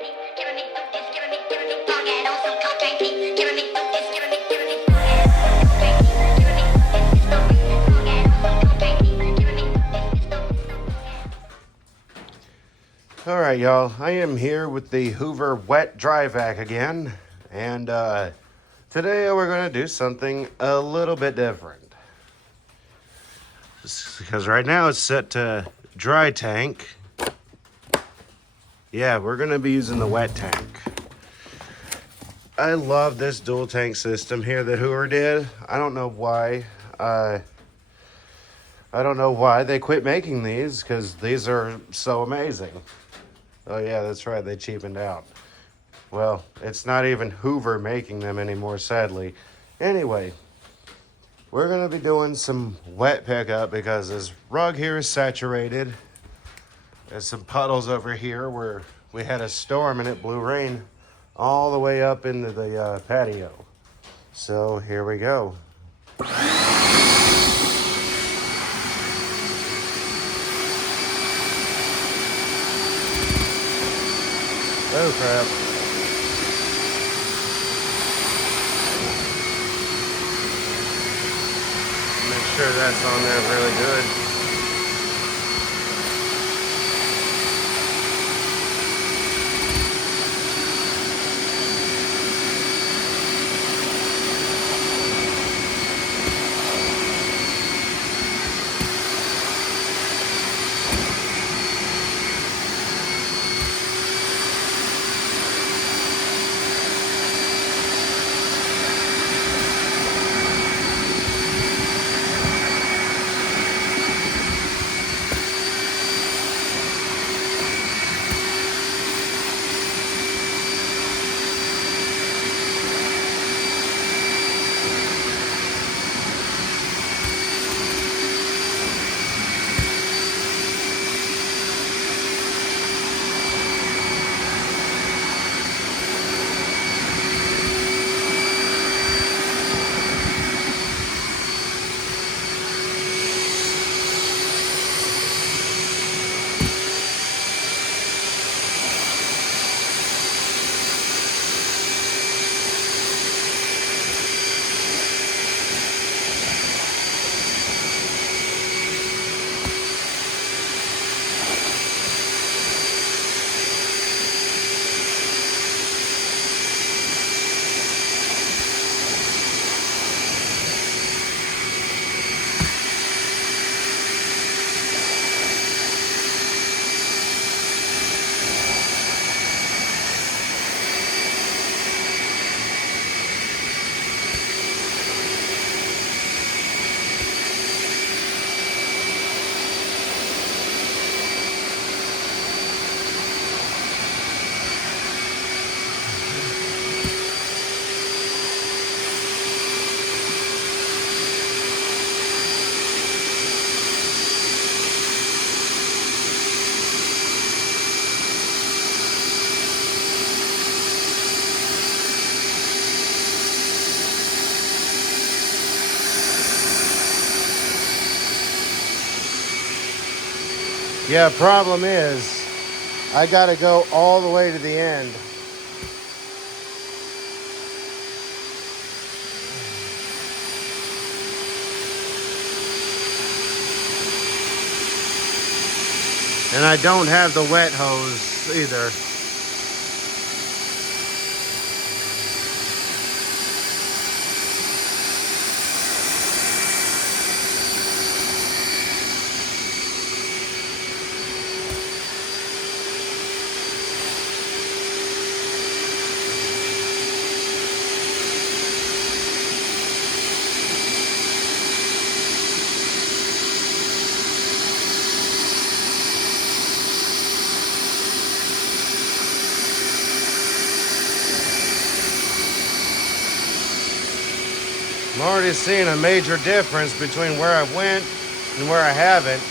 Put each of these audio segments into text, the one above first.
All right, y'all. I am here with the Hoover wet dry vac again, and today we're going to do something a little bit different. Because right now it's set to dry tank. Yeah, we're going to be using the wet tank. I love this dual tank system here that Hoover did. I don't know why. I don't know why they quit making these, because these are so amazing. Oh yeah, that's right, they cheapened out. Well, it's not even Hoover making them anymore, sadly. Anyway, we're gonna be doing some wet pickup because this rug here is saturated. There's some puddles over here where we had a storm and it blew rain all the way up into the patio. So here we go. Oh crap. Make sure that's on there really good. Yeah, problem is, I gotta go all the way to the end. And I don't have the wet hose either. I'm already seeing a major difference between where I went and where I haven't.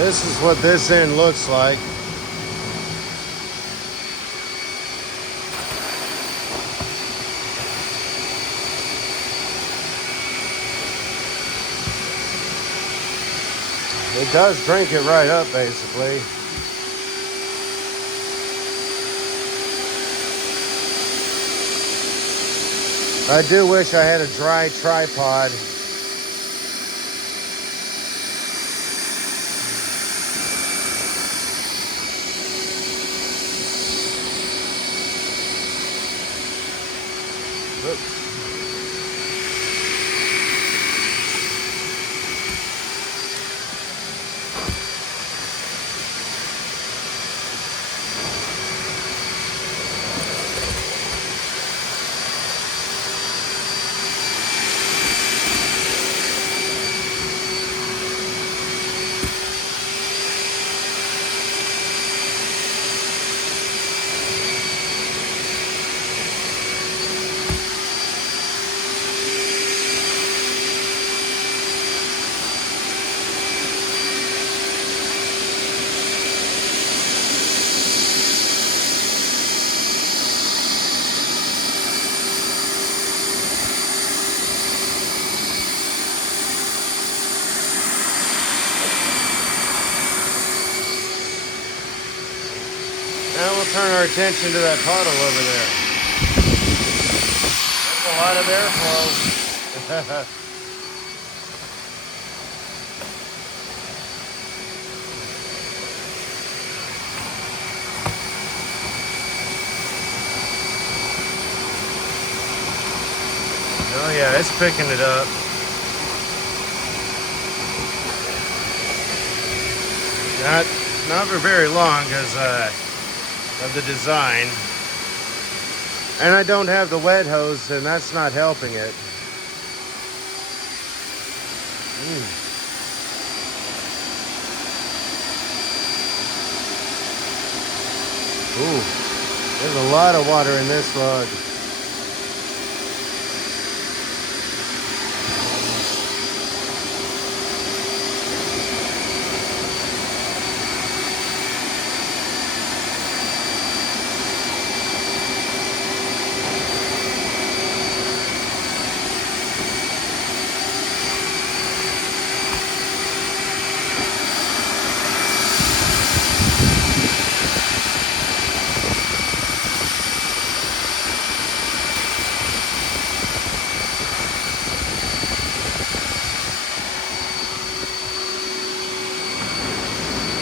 This is what this end looks like. It does drink it right up, basically. I do wish I had a dry tripod. Oops. Now we'll turn our attention to that puddle over there. That's a lot of airflow. Oh yeah, it's picking it up. Not for very long because of the design. And I don't have the wet hose, and that's not helping it. Ooh, there's a lot of water in this rug.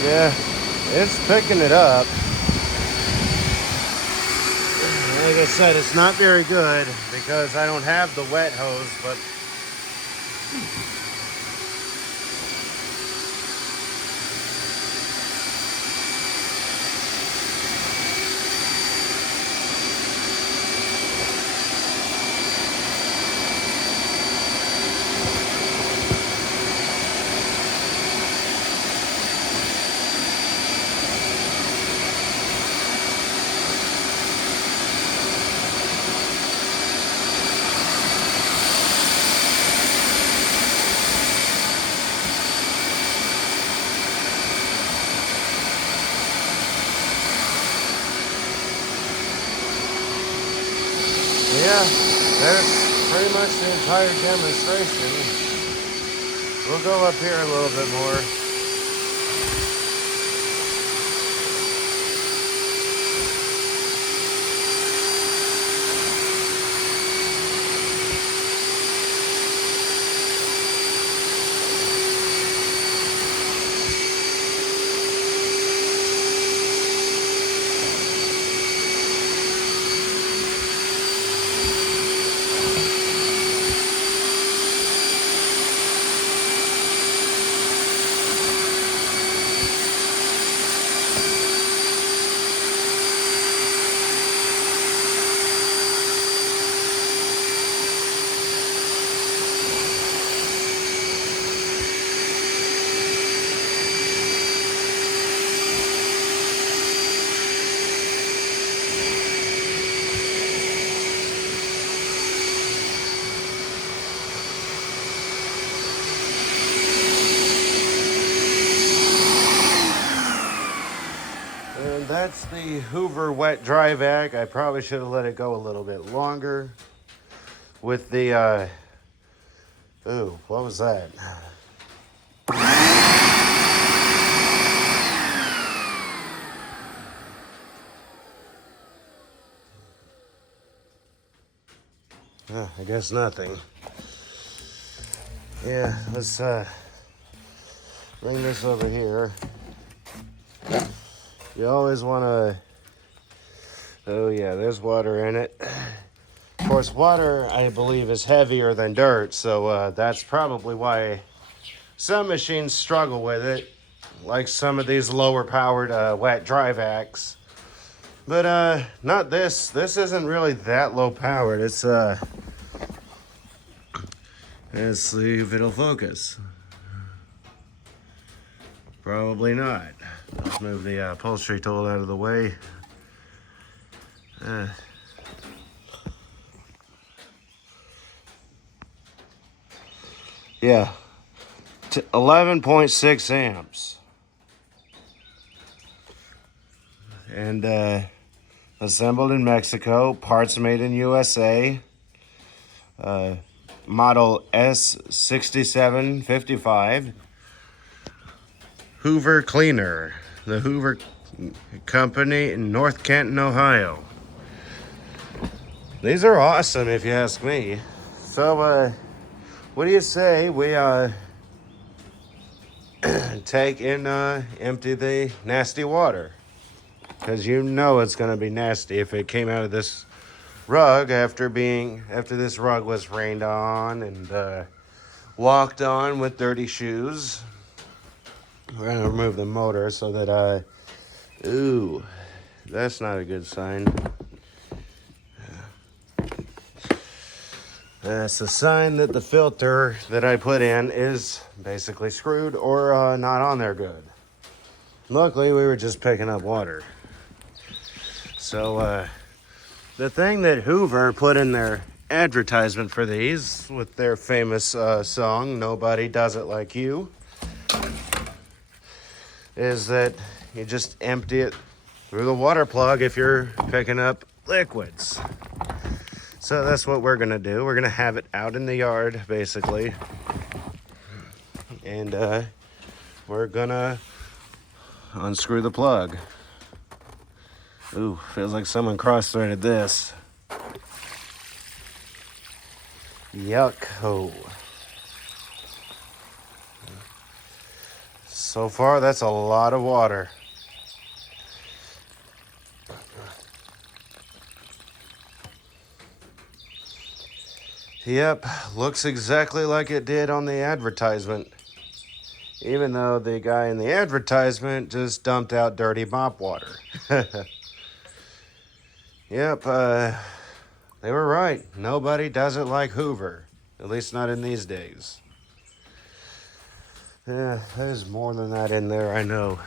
Yeah, it's picking it up. Like I said, it's not very good because I don't have the wet hose, but yeah, that's pretty much the entire demonstration. We'll go up here a little bit more. the Hoover wet dry vac. I probably should have let it go a little bit longer. With the, ooh, what was that? I guess nothing. Yeah, let's bring this over here. You always want to, oh yeah, there's water in it. Of course, water, I believe, is heavier than dirt, so that's probably why some machines struggle with it, like some of these lower powered wet dry vacs. But not this. This isn't really that low powered. It's let's see if it'll focus. Probably not. Let's move the upholstery tool out of the way. Yeah, 11.6 amps. And assembled in Mexico, parts made in USA. Model S6755. Hoover Cleaner, the Hoover Company in North Canton, Ohio. These are awesome if you ask me. So, what do you say we take and empty the nasty water? Because you know it's going to be nasty if it came out of this rug after this rug was rained on and walked on with dirty shoes. We're going to remove the motor so that ooh, that's not a good sign. That's a sign that the filter that I put in is basically screwed or not on there good. Luckily, we were just picking up water. So, the thing that Hoover put in their advertisement for these, with their famous song, "Nobody Does It Like You," is that you just empty it through the water plug if you're picking up liquids. So that's what we're gonna do. We're gonna have it out in the yard, basically. And we're gonna unscrew the plug. Ooh, feels like someone cross-threaded this. Yuck-ho. So far, that's a lot of water. Yep, looks exactly like it did on the advertisement. Even though the guy in the advertisement just dumped out dirty mop water. Yep, they were right. Nobody does it like Hoover. At least not in these days. Yeah, there's more than that in there, I know.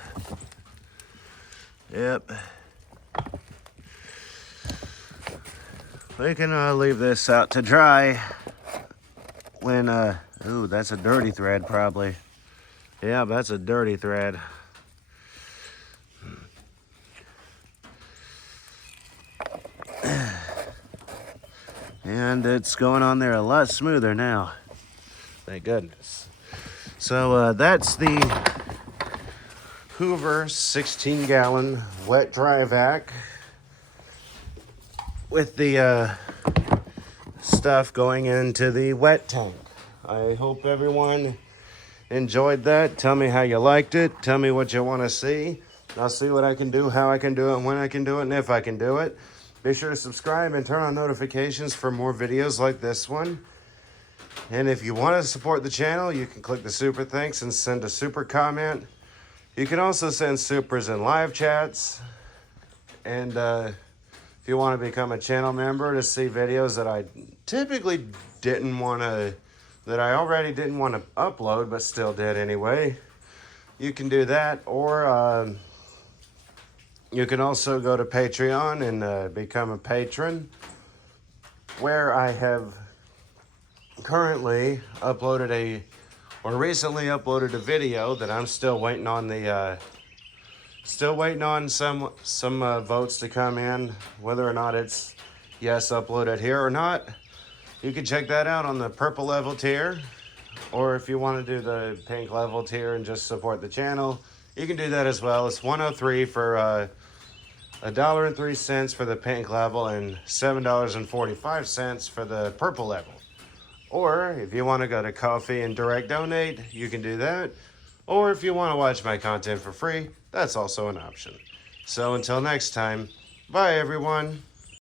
Yep. We can leave this out to dry when, ooh, that's a dirty thread probably. Yeah, that's a dirty thread. And it's going on there a lot smoother now. Thank goodness. So that's the Hoover 16-gallon wet dry vac with the stuff going into the wet tank. I hope everyone enjoyed that. Tell me how you liked it. Tell me what you want to see. I'll see what I can do, how I can do it, when I can do it, and if I can do it. Be sure to subscribe and turn on notifications for more videos like this one. And if you want to support the channel, you can click the super thanks and send a super comment. You can also send supers in live chats. And if you want to become a channel member to see videos that I typically didn't want to, that I already didn't want to upload, but still did anyway, you can do that. Or you can also go to Patreon and become a patron, where I have currently uploaded recently uploaded a video that I'm still waiting on the Still waiting on some votes to come in, whether or not it's yes uploaded here or not. You can check that out on the purple level tier, or if you want to do the pink level tier and just support the channel, you can do that as well. It's $103 for $1.03 for the pink level and $7.45 for the purple level. Or if you want to go to coffee and direct donate, you can do that. Or if you want to watch my content for free, that's also an option. So until next time, bye everyone.